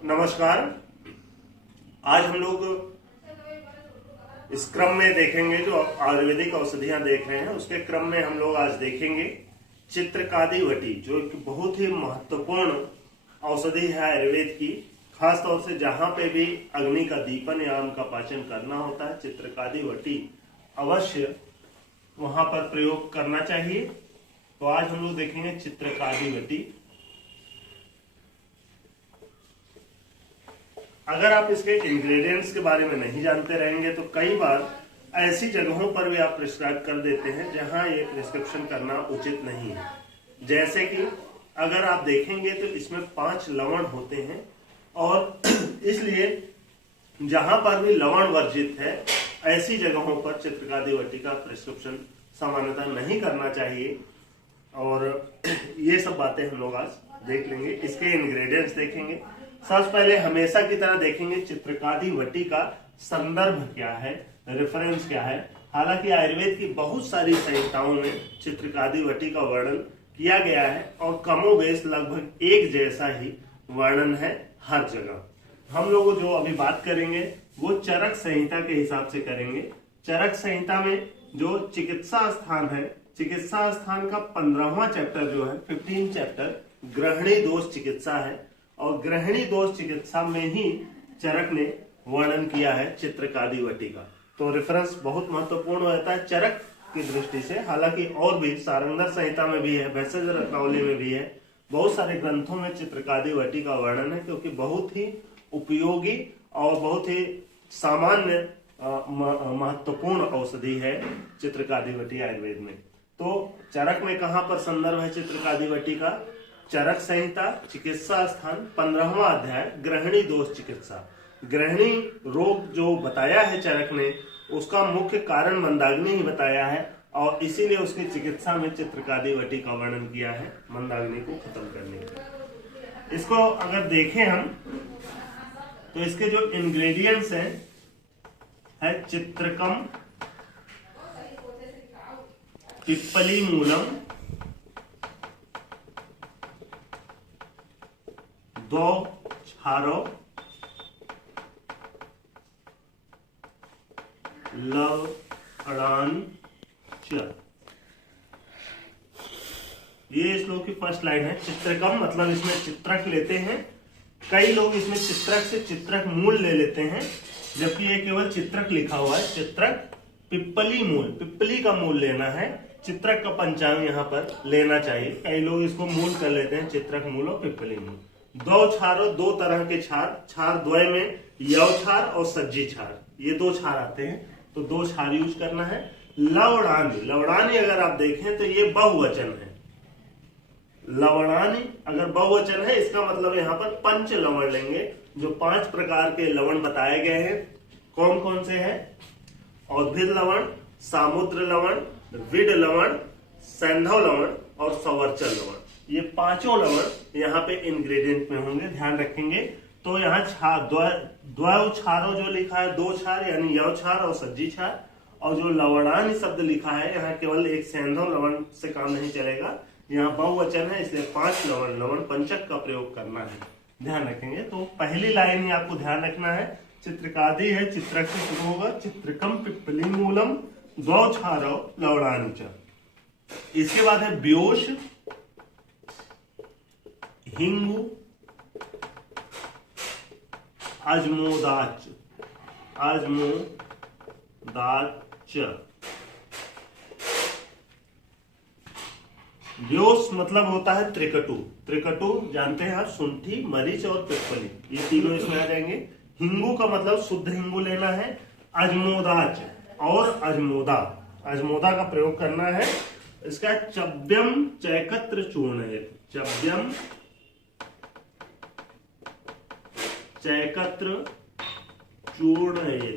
नमस्कार। आज हम लोग इस क्रम में देखेंगे जो आयुर्वेदिक औषधियां देख रहे हैं, उसके क्रम में हम लोग आज देखेंगे चित्रकादिवटी, जो एक बहुत ही महत्वपूर्ण औषधि है आयुर्वेद की। खास तौर से जहां पे भी अग्नि का दीपन या अन्न का पाचन करना होता है, चित्रकादिवटी अवश्य वहां पर प्रयोग करना चाहिए। तो आज हम लोग देखेंगे चित्रकादिवटी। अगर आप इसके इंग्रेडिएंट्स के बारे में नहीं जानते रहेंगे तो कई बार ऐसी जगहों पर भी आप प्रिस्क्राइब कर देते हैं जहां ये प्रिस्क्रिप्शन करना उचित नहीं है। जैसे कि अगर आप देखेंगे तो इसमें 5 लवण होते हैं और इसलिए जहां पर भी लवण वर्जित है ऐसी जगहों पर चित्रकादिवटी का प्रिस्क्रिप्शन सामान्यतः नहीं करना चाहिए। और ये सब बातें हम लोग आज देख लेंगे। इसके इंग्रेडिएंट्स देखेंगे। सबसे पहले हमेशा की तरह देखेंगे चित्रकादिवटी का संदर्भ क्या है, रेफरेंस क्या है। हालांकि आयुर्वेद की बहुत सारी संहिताओं में चित्रकादिवटी का वर्णन किया गया है और कमोबेश लगभग एक जैसा ही वर्णन है हर जगह। हम लोग जो अभी बात करेंगे वो चरक संहिता के हिसाब से करेंगे। चरक संहिता में जो चिकित्सा स्थान है, चिकित्सा स्थान का 15वां चैप्टर जो है 15 चैप्टर ग्रहणी दोष चिकित्सा है और ग्रहणी दोष चिकित्सा में ही चरक ने वर्णन किया है चित्रकादिवटी का। तो रेफरेंस बहुत महत्वपूर्ण रहता है चरक की दृष्टि से। हालांकि और भी सारंगधर संहिता में भी है, भेषज रत्नावली में भी है, बहुत सारे ग्रंथों में चित्रकादिवटी का वर्णन है, क्योंकि बहुत ही उपयोगी और बहुत ही सामान्य महत्वपूर्ण औषधि है चित्रकादिवटी आयुर्वेद में। तो चरक में कहां पर संदर्भ है चित्रकादिवटी का? चरक संहिता चिकित्सा स्थान 15वां अध्याय ग्रहणी दोष चिकित्सा। ग्रहणी रोग जो बताया है चरक ने, उसका मुख्य कारण मंदाग्नि ही बताया है और इसीलिए उसकी चिकित्सा में चित्रकादिवटी का वर्णन किया है मंदाग्नि को खत्म करने के। इसको अगर देखें हम तो इसके जो इंग्रेडिएंट्स है चित्रकम, पिप्पली मूलम, 2 क्षारो, लवणान च। ये श्लोक की फर्स्ट लाइन है। चित्रकम मतलब इसमें चित्रक लेते हैं। कई लोग इसमें चित्रक से चित्रक मूल ले लेते हैं, जबकि ये केवल चित्रक लिखा हुआ है। चित्रक पिप्पली मूल, पिप्पली का मूल लेना है। चित्रक का पंचांग यहाँ पर लेना चाहिए। कई लोग इसको मूल कर लेते हैं, चित्रक मूल और पिप्पली मूल। 2 क्षारो, 2 तरह के क्षार, क्षार द्वय में यव क्षार और सज्जी क्षार, ये 2 क्षार आते हैं, तो 2 क्षार यूज करना है। लवणानी, लवणानी अगर आप देखें तो ये बहुवचन है। लवणानी अगर बहुवचन है इसका मतलब यहाँ पर 5 लवण लेंगे। जो 5 प्रकार के लवण बताए गए हैं कौन कौन से हैं? औद्भिद लवण, सामुद्र लवण, विड लवण, सैंधव लवण और सवर्चल लवण। ये 5 लवण यहाँ पे इंग्रेडिएंट में होंगे, ध्यान रखेंगे। तो यहाँ द्वय क्षारो जो लिखा है 2 क्षार यानी यव क्षार और सज्जी क्षार, और जो लवणानी शब्द लिखा है यहाँ केवल एक सैंधव लवण से काम नहीं चलेगा, यहाँ बहुवचन है इसलिए 5 लवण, लवण पंचक का प्रयोग करना है, ध्यान रखेंगे। तो पहली लाइन ही आपको ध्यान रखना है। चित्रकादि है, चित्रक से शुरू होगा। चित्रकम पिप्पली मूलम 2 क्षारो लवणानी च। इसके बाद है व्योष, हिंगु, अजमोदाच, व्योस मतलब होता है त्रिकटु। त्रिकटु जानते हैं आप, शुंठी, मरीच और पिप्पली, ये तीनों इसमें आ जाएंगे। हिंगू का मतलब शुद्ध हिंगू लेना है। अजमोदाच और अजमोदा, अजमोदा का प्रयोग करना है। इसका चव्यम चैकत्र चूर्ण है, चव्यम चैकत्र चूर्ण है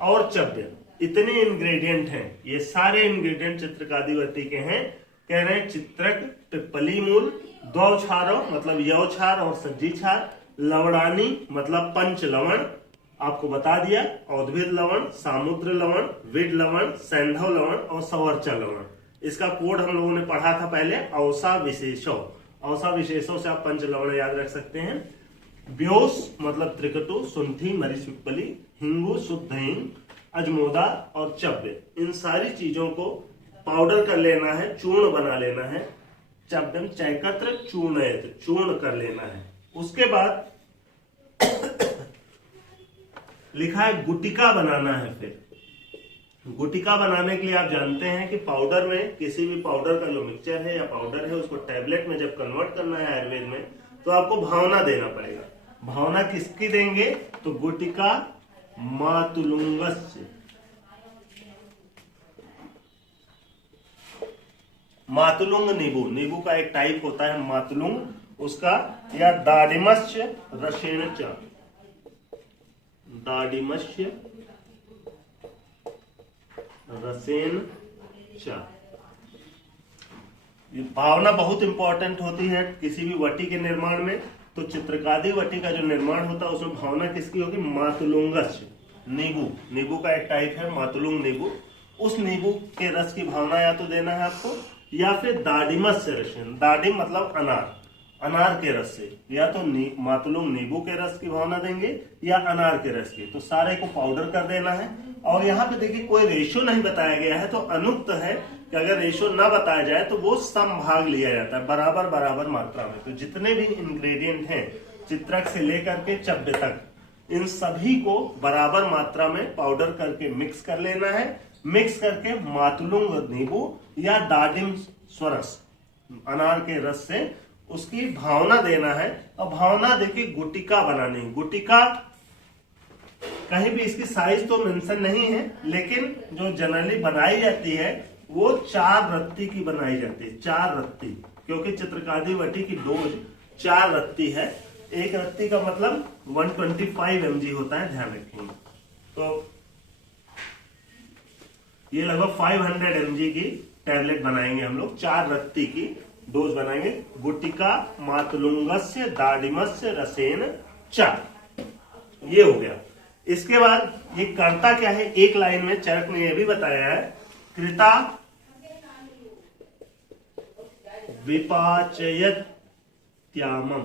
और चव्य, इतने इंग्रेडिएंट हैं। ये सारे इंग्रेडिएंट चित्रकादिवटी के हैं। कह रहे हैं चित्रक, पिप्पली मूल, 2 क्षारो मतलब यव क्षार और सज्जी क्षार, लवणानी मतलब 5 लवण, आपको बता दिया, औद्भिद लवण, सामुद्र लवण, विड लवण, सैंधव लवण और सवर्चल लवण। इसका कोड हम लोगों ने पढ़ा था पहले, औसा विशेषो। औसा विशेषों से आप पंच लवण याद रख सकते हैं। ब्योस मतलब त्रिकटु, सुंठी, मरीच पिप्पली, हिंगू, शुद्ध हिंग, अजमोदा और चव्य, इन सारी चीजों को पाउडर कर लेना है, चूर्ण बना लेना है। चव्यम चैकत्र चूर्णयत, चूर्ण कर लेना है। उसके बाद लिखा है गुटिका बनाना है। फिर गुटिका बनाने के लिए आप जानते हैं कि पाउडर में, किसी भी पाउडर का जो मिक्सचर है या पाउडर है उसको टैबलेट में जब कन्वर्ट करना है आयुर्वेद में, तो आपको भावना देना पड़ेगा। भावना किसकी देंगे? तो गुटिका मातुलुंगस्य, मातुलुंग नींबू, नींबू का एक टाइप होता है मातुलुंग, उसका, या दाडिमस्य रसेन च, दाडिमस्य रसेन च। ये भावना बहुत इंपॉर्टेंट होती है किसी भी वटी के निर्माण में। तो चित्रकादि वटी का जो निर्माण होता है उसमें भावना किसकी होगी? मातुलुंगस्य, नींबू, नींबू का एक टाइप है मातुलुंग नींबू, उस नींबू के रस की भावना या तो देना है आपको, या फिर दाडिमस्य रसेन, दाडिम मतलब अनार, अनार के रस से, या तो मातुलुंग नींबू के रस की भावना देंगे या अनार के रस की। तो सारे को पाउडर कर देना है। और यहाँ पे देखिए कोई रेशियो नहीं बताया गया है, तो अनुक्त है कि अगर रेशियो ना बताया जाए तो वो समभाग लिया जाता है, बराबर बराबर मात्रा में। तो जितने भी इंग्रेडिएंट हैं चित्रक से लेकर के चव्य तक, इन सभी को बराबर मात्रा में पाउडर करके मिक्स कर लेना है। मिक्स करके मातुलुंग नींबू या दाडिम स्वरस, अनार के रस से उसकी भावना देना है। और भावना देखिए गुटिका बनानी, गुटिका कहीं भी इसकी साइज तो मेंशन नहीं है, लेकिन जो जनरली बनाई जाती है वो 4 रत्ती की बनाई जाती है, 4 रत्ती, क्योंकि चित्रकादि वटी की डोज 4 रत्ती है। एक रत्ती का मतलब 125 mg होता है, ध्यान रखेंगे। तो ये लगभग 500 mg की टैबलेट बनाएंगे हम लोग, 4 रत्ती की डोज बनाएंगे। गुटिका मातुलुंगस्य दाडिमस्य रसेन च, ये हो गया। इसके बाद ये करता क्या है, एक लाइन में चरक ने यह भी बताया है, कृता विपाचयत त्यामम,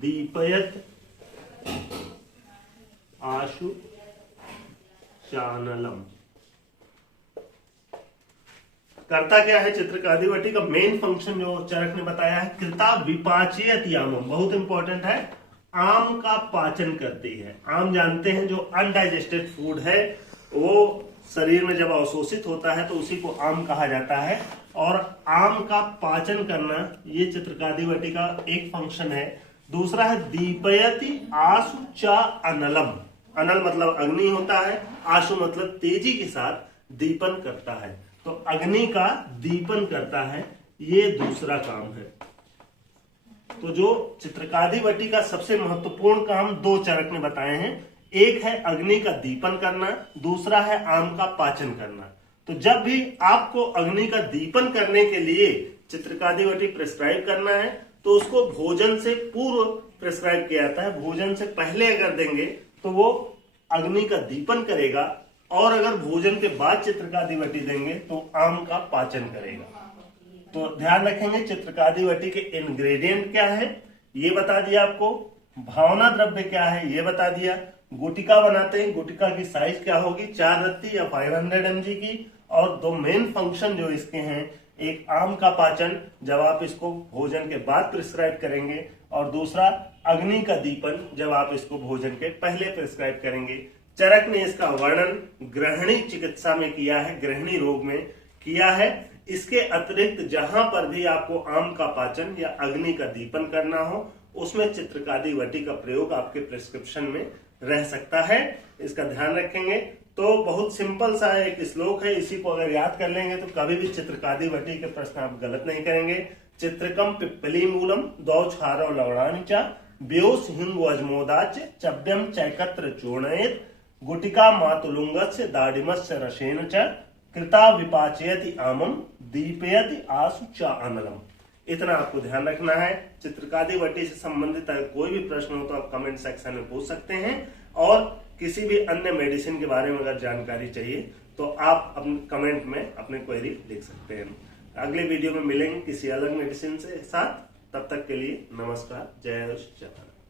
दीपयत आशु चानलम। करता क्या है चित्रकादि वटी का मेन फंक्शन जो चरक ने बताया है, कृता विपाचयत यामम, बहुत इंपॉर्टेंट है, आम का पाचन करती है। आम जानते हैं जो अनडाइजेस्टेड फूड है वो शरीर में जब अवशोषित होता है तो उसी को आम कहा जाता है। और आम का पाचन करना ये चित्रकादि वटी का एक फंक्शन है। दूसरा है दीपयति आशु च अनलम, अनल मतलब अग्नि होता है, आशु मतलब तेजी के साथ दीपन करता है। तो अग्नि का दीपन करता है, ये दूसरा काम है। तो जो चित्रकादि वटी का सबसे महत्वपूर्ण काम 2 चरक ने बताए हैं, एक है अग्नि का दीपन करना, दूसरा है आम का पाचन करना। तो जब भी आपको अग्नि का दीपन करने के लिए चित्रकादि वटी प्रिस्क्राइब करना है तो उसको भोजन से पूर्व प्रिस्क्राइब किया जाता है। भोजन से पहले अगर देंगे तो वो अग्नि का दीपन करेगा, और अगर भोजन के बाद चित्रकादि वटी देंगे तो आम का पाचन करेगा। तो ध्यान रखेंगे चित्रकादि वटी के इंग्रेडिएंट क्या है ये बता दिया आपको, भावना द्रव्य क्या है ये बता दिया, गुटिका बनाते हैं, गुटिका की साइज क्या होगी 4 रत्ती या 500 mg की, और 2 मेन फंक्शन जो इसके हैं, एक आम का पाचन जब आप इसको भोजन के बाद प्रिस्क्राइब करेंगे, और दूसरा अग्नि का दीपन जब आप इसको भोजन के पहले प्रिस्क्राइब करेंगे। चरक ने इसका वर्णन गृहिणी चिकित्सा में किया है, गृहिणी रोग में किया है। इसके अतिरिक्त जहां पर भी आपको आम का पाचन या अग्नि का दीपन करना हो उसमें चित्रकादि वटी का प्रयोग आपके प्रिस्क्रिप्शन में रह सकता है, इसका ध्यान रखेंगे। तो बहुत सिंपल सा एक श्लोक है, इसी को अगर याद कर लेंगे तो कभी भी चित्रकादि वटी के प्रश्न आप गलत नहीं करेंगे। चित्रकम पिप्पली मूलम दौ क्षारो लवणानि च ब्योस हिंगो अजमोदाच चव्यम चैकत्र चूर्णयेत गुटिका मातुलुंगस्य दाडिमस्य रसेन च कृता विपाचयति आमम दीपयति आसु च अनलम। इतना आपको ध्यान रखना है। चित्रकादि वटी से संबंधित अगर कोई भी प्रश्न हो तो आप कमेंट सेक्शन में पूछ सकते हैं, और किसी भी अन्य मेडिसिन के बारे में अगर जानकारी चाहिए तो तो आप अपने कमेंट में अपने क्वेरी लिख सकते हैं। अगले वीडियो में मिलेंगे किसी अलग मेडिसिन से साथ। तब तक के लिए नमस्कार, जय श्री राम।